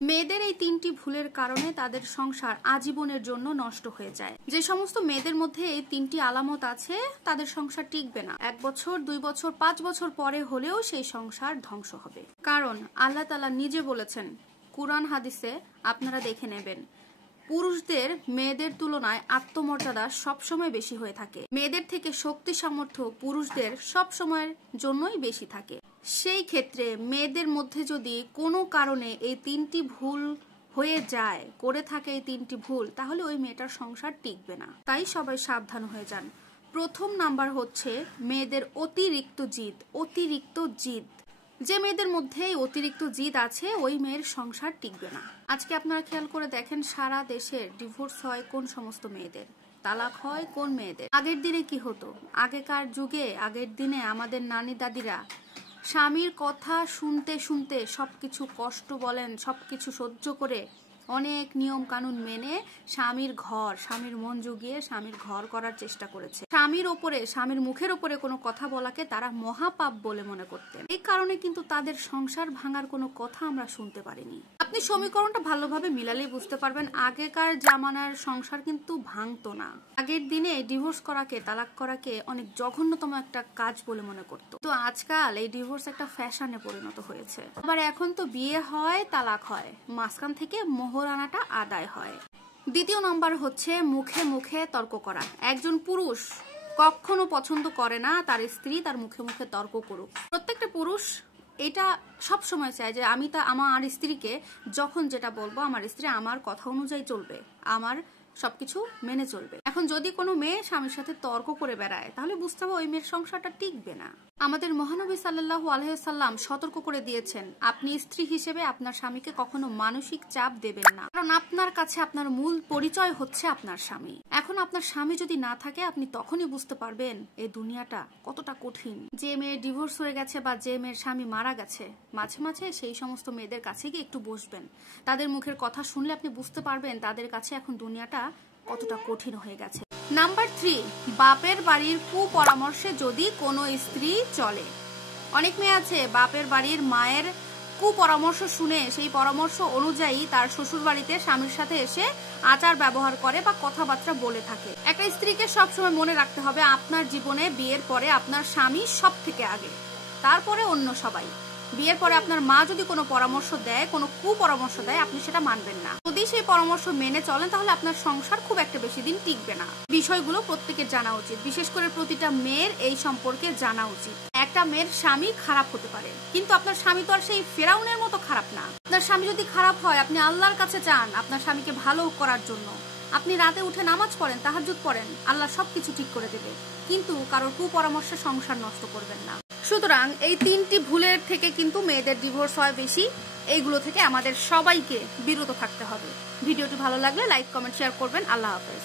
মেয়েদের এই তিনটি ভুলের কারণে তাদের সংসার আজীবনের জন্য নষ্ট হয়ে যায়। যে সমস্ত মেয়েদের মধ্যে এই তিনটি আলামত আছে তাদের সংসার টিকবে না। 1 বছর 2 বছর 5 বছর পরে হলেও সেই সংসার ধ্বংস হবে। কারণ আল্লাহ তাআলা নিজে বলেছেন, কুরআন হাদিসে আপনারা দেখে নেবেন, পুরুষদের মেয়েদের তুলনায় আত্মমর্যাদা সবসময় বেশি হয়ে থাকে। মেয়েদের থেকে শক্তি সামর্থ্য পুরুষদের সবসময়ের জন্যই বেশি থাকে। সেই ক্ষেত্রে মেয়েদের মধ্যে যদি কোনো কারণে এই তিনটি ভুল হয়ে যায়, করে থাকে এই তিনটি ভুল, তাহলে ওই মেয়েটার সংসার টিকবে না। তাই সবাই সাবধান হয়ে যান। প্রথম নাম্বার হচ্ছে মেয়েদের অতিরিক্ত জিদ। অতিরিক্ত জিদ, যে মেয়েদের মধ্যে অতিরিক্ত জিদ আছে ওই মেয়ের সংসার টিকবে না। আজকে আপনারা খেয়াল করে দেখেন, সারা দেশের ডিভোর্স হয় কোন সমস্ত মেয়েদের, তালাক হয় কোন মেয়েদের। আগের দিনে কি হতো, আগেকার যুগে আগের দিনে আমাদের নানি দাদিরা স্বামীর কথা শুনতে শুনতে সবকিছু কষ্ট বলেন সবকিছু সহ্য করে অনেক নিয়ম কানুন মেনে স্বামীর ঘর, স্বামীর মন জুগিয়ে স্বামীর ঘর করার চেষ্টা করেছে। স্বামীর ওপরে, স্বামীর মুখের ওপরে কোনো কথা বলাকে তারা মহাপাপ বলে মনে করতেন। এই কারণে কিন্তু তাদের সংসার ভাঙার কোনো কথা আমরা শুনতে পারিনি। আপনি সমীকরণটা ভালোভাবে মিলালেই বুঝতে পারবেন, আগেকার জামানার সংসার কিন্তু ভাঙতো না। আগের দিনে ডিভোর্স করাকে, তালাক করাকে অনেক জঘন্যতম একটা কাজ বলে মনে করতো। তো আজকাল এই ডিভোর্স একটা ফ্যাশনে পরিণত হয়েছে। আবার এখন তো বিয়ে হয়, তালাক হয়, মাঝখান থেকে মোহরানাটা আদায় হয়। দ্বিতীয় নম্বর হচ্ছে মুখে মুখে তর্ক করা। একজন পুরুষ কখনো পছন্দ করে না তার স্ত্রী তার মুখে মুখে তর্ক করুক। প্রত্যেকটা পুরুষ এটা সব সময় চায় যে আমি আমার স্ত্রীকে যখন যেটা বলবো আমার স্ত্রী আমার কথা অনুযায়ী চলবে, আমার সবকিছু মেনে চলবে। এখন যদি কোনো মেয়ে স্বামীর সাথে তর্ক করে বেড়ায় তাহলে বুঝতে হবে ওই মেয়ের সংসারটা টিকবে না। আমাদের মহানবী সাল্লাল্লাহু আলাইহি ওয়াসাল্লাম সতর্ক করে দিয়েছেন, আপনি স্ত্রী হিসেবে আপনার স্বামীকে কখনো মানসিক চাপ দেবেন না, কারণ আপনার কাছে আপনার মূল পরিচয় হচ্ছে আপনার স্বামী। এখন আপনার স্বামী যদি না থাকে আপনি তখনই বুঝতে পারবেন এই দুনিয়াটা কতটা কঠিন। যে মেয়ে ডিভোর্স হয়ে গেছে বা যে মেয়ের স্বামী মারা গেছে, মাঝে মাঝে সেই সমস্ত মেয়েদের কাছে গিয়ে একটু বসবেন, তাদের মুখের কথা শুনলে আপনি বুঝতে পারবেন তাদের কাছে এখন দুনিয়াটা কতটা কঠিন হয়ে গেছে। নাম্বার 3, বাপের বাড়ির কুপরামর্শে যদি কোনো স্ত্রী চলে। অনেক মেয়ে আছে বাপের বাড়ির মায়ের কুপরামর্শ শুনে সেই পরামর্শ অনুযায়ী তার শ্বশুর বাড়িতে স্বামীর সাথে এসে আচার ব্যবহার করে বা কথাবার্তা বলে থাকে। একটা স্ত্রীকে সবসময় মনে রাখতে হবে আপনার জীবনে বিয়ের পরে আপনার স্বামী সব থেকে আগে, তারপরে অন্য সবাই। বিয়ের পরে আপনার মা যদি কোনো পরামর্শ দেয়, কোনো কুপরামর্শ দেয়, আপনি সেটা মানবেন না। যদি সেই পরামর্শ মেনে চলেন তাহলে আপনার সংসার খুব একটা বেশি দিন টিকবে না। বিষয়গুলো প্রত্যেকের জানা উচিত, বিশেষ করে প্রতিটা মেয়ের এই সম্পর্কে জানা উচিত। একটা মেয়ের স্বামী খারাপ হতে পারে, কিন্তু আপনার স্বামী তো আর সেই ফেরাউনের মতো খারাপ না। আপনার স্বামী যদি খারাপ হয় আপনি আল্লাহর কাছে চান আপনার স্বামীকে ভালো করার জন্য, আপনি রাতে উঠে নামাজ পড়েন, তাহাজ্জুদ পড়েন, আল্লাহ সবকিছু ঠিক করে দেবে, কিন্তু কারোর কুপরামর্শে সংসার নষ্ট করবেন না। সুতরাং এই তিনটি ভুলের থেকে কিন্তু মেয়েদের ডিভোর্স হয় বেশি। এইগুলো থেকে আমাদের সবাইকে বিরত থাকতে হবে। ভিডিওটি ভালো লাগলে লাইক কমেন্ট শেয়ার করবেন। আল্লাহ হাফেজ।